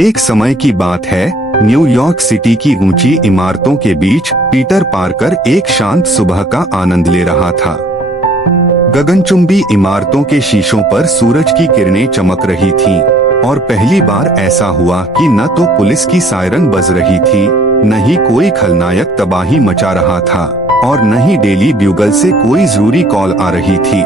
एक समय की बात है, न्यूयॉर्क सिटी की ऊंची इमारतों के बीच पीटर पार्कर एक शांत सुबह का आनंद ले रहा था। गगनचुंबी इमारतों के शीशों पर सूरज की किरणें चमक रही थीं, और पहली बार ऐसा हुआ कि न तो पुलिस की सायरन बज रही थी, न ही कोई खलनायक तबाही मचा रहा था, और न ही डेली ब्यूगल से कोई जरूरी कॉल आ रही थी।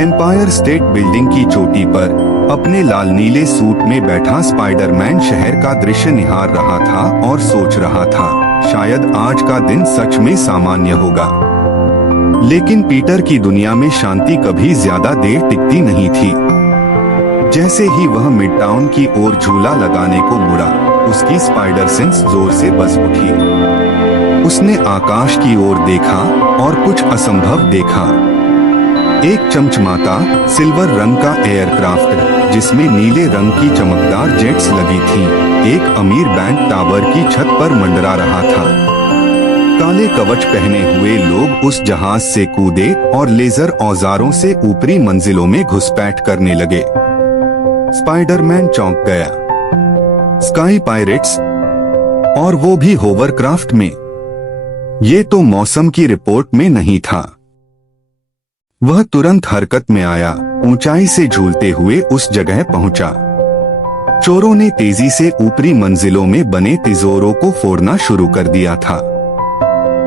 एम्पायर स्टेट बिल्डिंग की चोटी पर अपने लाल नीले सूट में बैठा स्पाइडरमैन शहर का दृश्य निहार रहा था और सोच रहा था, शायद आज का दिन सच में सामान्य होगा। लेकिन पीटर की दुनिया में शांति कभी ज्यादा देर टिकती नहीं थी। जैसे ही वह मिडटाउन की ओर झूला लगाने को मुड़ा, उसकी स्पाइडर सेंस जोर से बज उठी। उसने आकाश की ओर देखा और कुछ असंभव देखा। एक चमचमाता सिल्वर रंग का एयरक्राफ्ट जिसमें नीले रंग की चमकदार जेट्स लगी थीं, एक अमीर बैंक टावर की छत पर मंडरा रहा था। काले कवच पहने हुए लोग उस जहाज से कूदे और लेजर औजारों से ऊपरी मंजिलों में घुसपैठ करने लगे। स्पाइडरमैन चौंक गया। स्काई पायरेट्स, और वो भी होवरक्राफ्ट में। ये तो मौसम की रिपोर्ट में नहीं था। वह तुरंत हरकत में आया, ऊंचाई से झूलते हुए उस जगह पहुंचा। चोरों ने तेजी से ऊपरी मंजिलों में बने तिजोरों को फोड़ना शुरू कर दिया था।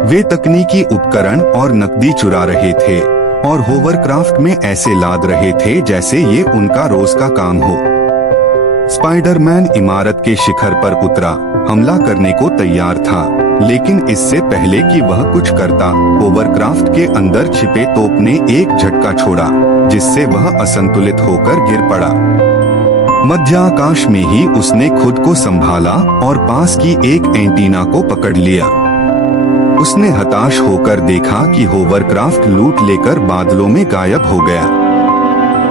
वे तकनीकी उपकरण और नकदी चुरा रहे थे और होवरक्राफ्ट में ऐसे लाद रहे थे जैसे ये उनका रोज का काम हो। स्पाइडरमैन इमारत के शिखर पर उतरा, हमला करने को तैयार था, लेकिन इससे पहले कि वह कुछ करता, होवरक्राफ्ट के अंदर छिपे तोप ने एक झटका छोड़ा, जिससे वह असंतुलित होकर गिर पड़ा। मध्य आकाश में ही उसने खुद को संभाला और पास की एक एंटीना को पकड़ लिया। उसने हताश होकर देखा कि होवरक्राफ्ट लूट लेकर बादलों में गायब हो गया।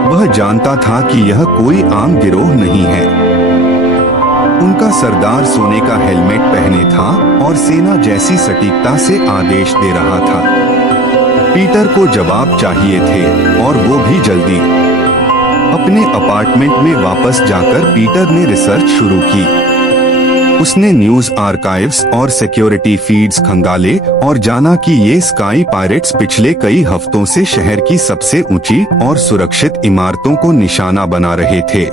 वह जानता था कि यह कोई आम गिरोह नहीं है। उनका सरदार सोने का हेलमेट पहने था और सेना जैसी सटीकता से आदेश दे रहा था। पीटर को जवाब चाहिए थे, और वो भी जल्दी। अपने अपार्टमेंट में वापस जाकर पीटर ने रिसर्च शुरू की। उसने न्यूज आर्काइव्स और सिक्योरिटी फीड्स खंगाले और जाना कि ये स्काई पायरेट्स पिछले कई हफ्तों से शहर की सबसे ऊंची और सुरक्षित इमारतों को निशाना बना रहे थे।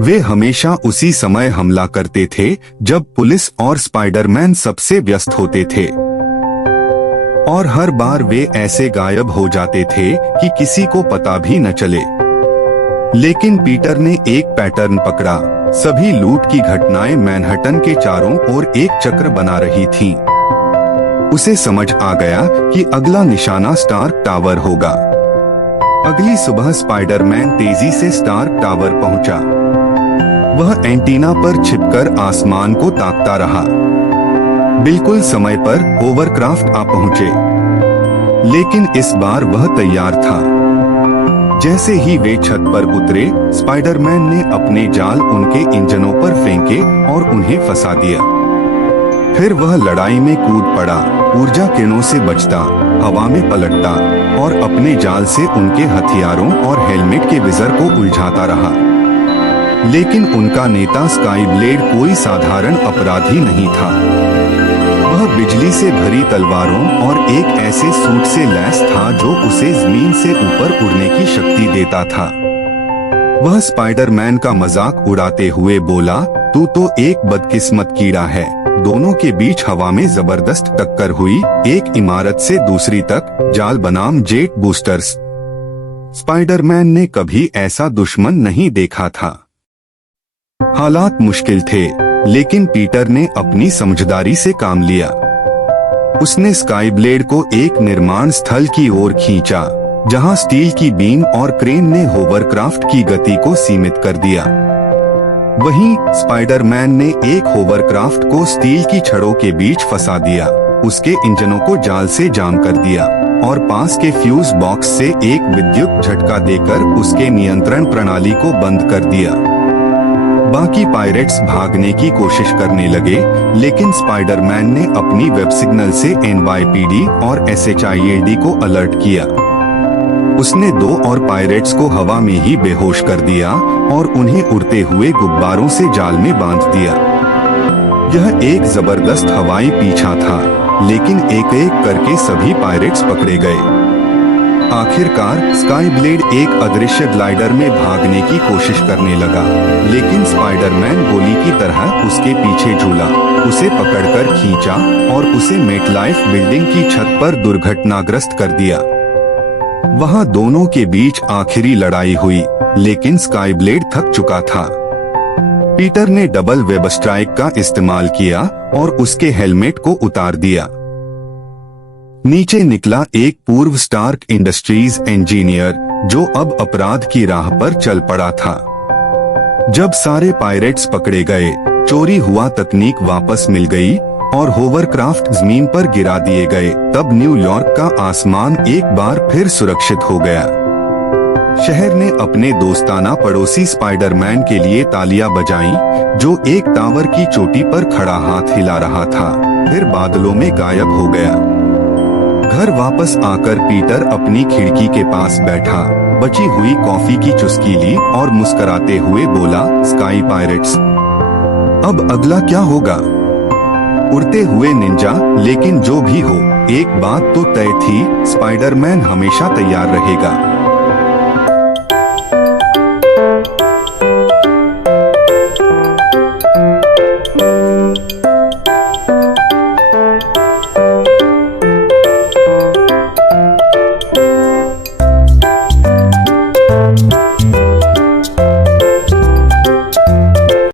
वे हमेशा उसी समय हमला करते थे जब पुलिस और स्पाइडरमैन सबसे व्यस्त होते थे, और हर बार वे ऐसे गायब हो जाते थे कि किसी को पता भी न चले। लेकिन पीटर ने एक पैटर्न पकड़ा। सभी लूट की घटनाएं मैनहट्टन के चारों ओर एक चक्र बना रही थीं। उसे समझ आ गया कि अगला निशाना स्टार्क टावर होगा। अगली सुबह स्पाइडरमैन तेजी से स्टार्क टावर पहुंचा। वह एंटीना पर छिपकर आसमान को ताकता रहा। बिल्कुल समय पर होवरक्राफ्ट आ पहुंचे, लेकिन इस बार वह तैयार था। जैसे ही वे छत पर उतरे, स्पाइडरमैन ने अपने जाल उनके इंजनों पर फेंके और उन्हें फंसा दिया। फिर वह लड़ाई में कूद पड़ा, ऊर्जा किरणों से बचता, हवा में पलटता और अपने जाल से उनके हथियारों और हेलमेट के विजर को उलझाता रहा। लेकिन उनका नेता स्काई ब्लेड कोई साधारण अपराधी नहीं था। वह बिजली से भरी तलवारों और एक ऐसे सूट से लैस था जो उसे जमीन से ऊपर उड़ने की शक्ति देता था। वह स्पाइडरमैन का मजाक उड़ाते हुए बोला, तू तो एक बदकिस्मत कीड़ा है। दोनों के बीच हवा में जबरदस्त टक्कर हुई, एक इमारत से दूसरी तक, जाल बनाम जेट बूस्टर्स। स्पाइडरमैन ने कभी ऐसा दुश्मन नहीं देखा था। हालात मुश्किल थे, लेकिन पीटर ने अपनी समझदारी से काम लिया। उसने स्काई ब्लेड को एक निर्माण स्थल की ओर खींचा, जहां स्टील की बीम और क्रेन ने होवरक्राफ्ट की गति को सीमित कर दिया। वहीं स्पाइडरमैन ने एक होवरक्राफ्ट को स्टील की छड़ों के बीच फंसा दिया, उसके इंजनों को जाल से जाम कर दिया और पास के फ्यूज बॉक्स से एक विद्युत झटका देकर उसके नियंत्रण प्रणाली को बंद कर दिया। बाकी पायरेट्स भागने की कोशिश करने लगे, लेकिन स्पाइडरमैन ने अपनी वेब सिग्नल से NYPD और SHIELD को अलर्ट किया। उसने 2 और पायरेट्स को हवा में ही बेहोश कर दिया और उन्हें उड़ते हुए गुब्बारों से जाल में बांध दिया। यह एक जबरदस्त हवाई पीछा था, लेकिन एक एक करके सभी पायरेट्स पकड़े गए। आखिरकार स्काई ब्लेड एक अदृश्य ग्लाइडर में भागने की कोशिश करने लगा, लेकिन स्पाइडरमैन गोली की तरह उसके पीछे झूला, उसे पकड़कर खींचा और उसे मेटलाइफ बिल्डिंग की छत पर दुर्घटनाग्रस्त कर दिया। वहां दोनों के बीच आखिरी लड़ाई हुई, लेकिन स्काई ब्लेड थक चुका था। पीटर ने डबल वेब स्ट्राइक का इस्तेमाल किया और उसके हेलमेट को उतार दिया। नीचे निकला एक पूर्व स्टार्क इंडस्ट्रीज इंजीनियर, जो अब अपराध की राह पर चल पड़ा था। जब सारे पायरेट्स पकड़े गए, चोरी हुआ तकनीक वापस मिल गई और होवरक्राफ्ट जमीन पर गिरा दिए गए, तब न्यूयॉर्क का आसमान एक बार फिर सुरक्षित हो गया। शहर ने अपने दोस्ताना पड़ोसी स्पाइडरमैन के लिए तालियां बजाईं, जो एक टावर की चोटी पर खड़ा हाथ हिला रहा था, फिर बादलों में गायब हो गया। घर वापस आकर पीटर अपनी खिड़की के पास बैठा, बची हुई कॉफी की चुस्की ली और मुस्कुराते हुए बोला, स्काई पायरेट्स, अब अगला क्या होगा? उड़ते हुए निंजा, लेकिन जो भी हो, एक बात तो तय थी, स्पाइडरमैन हमेशा तैयार रहेगा।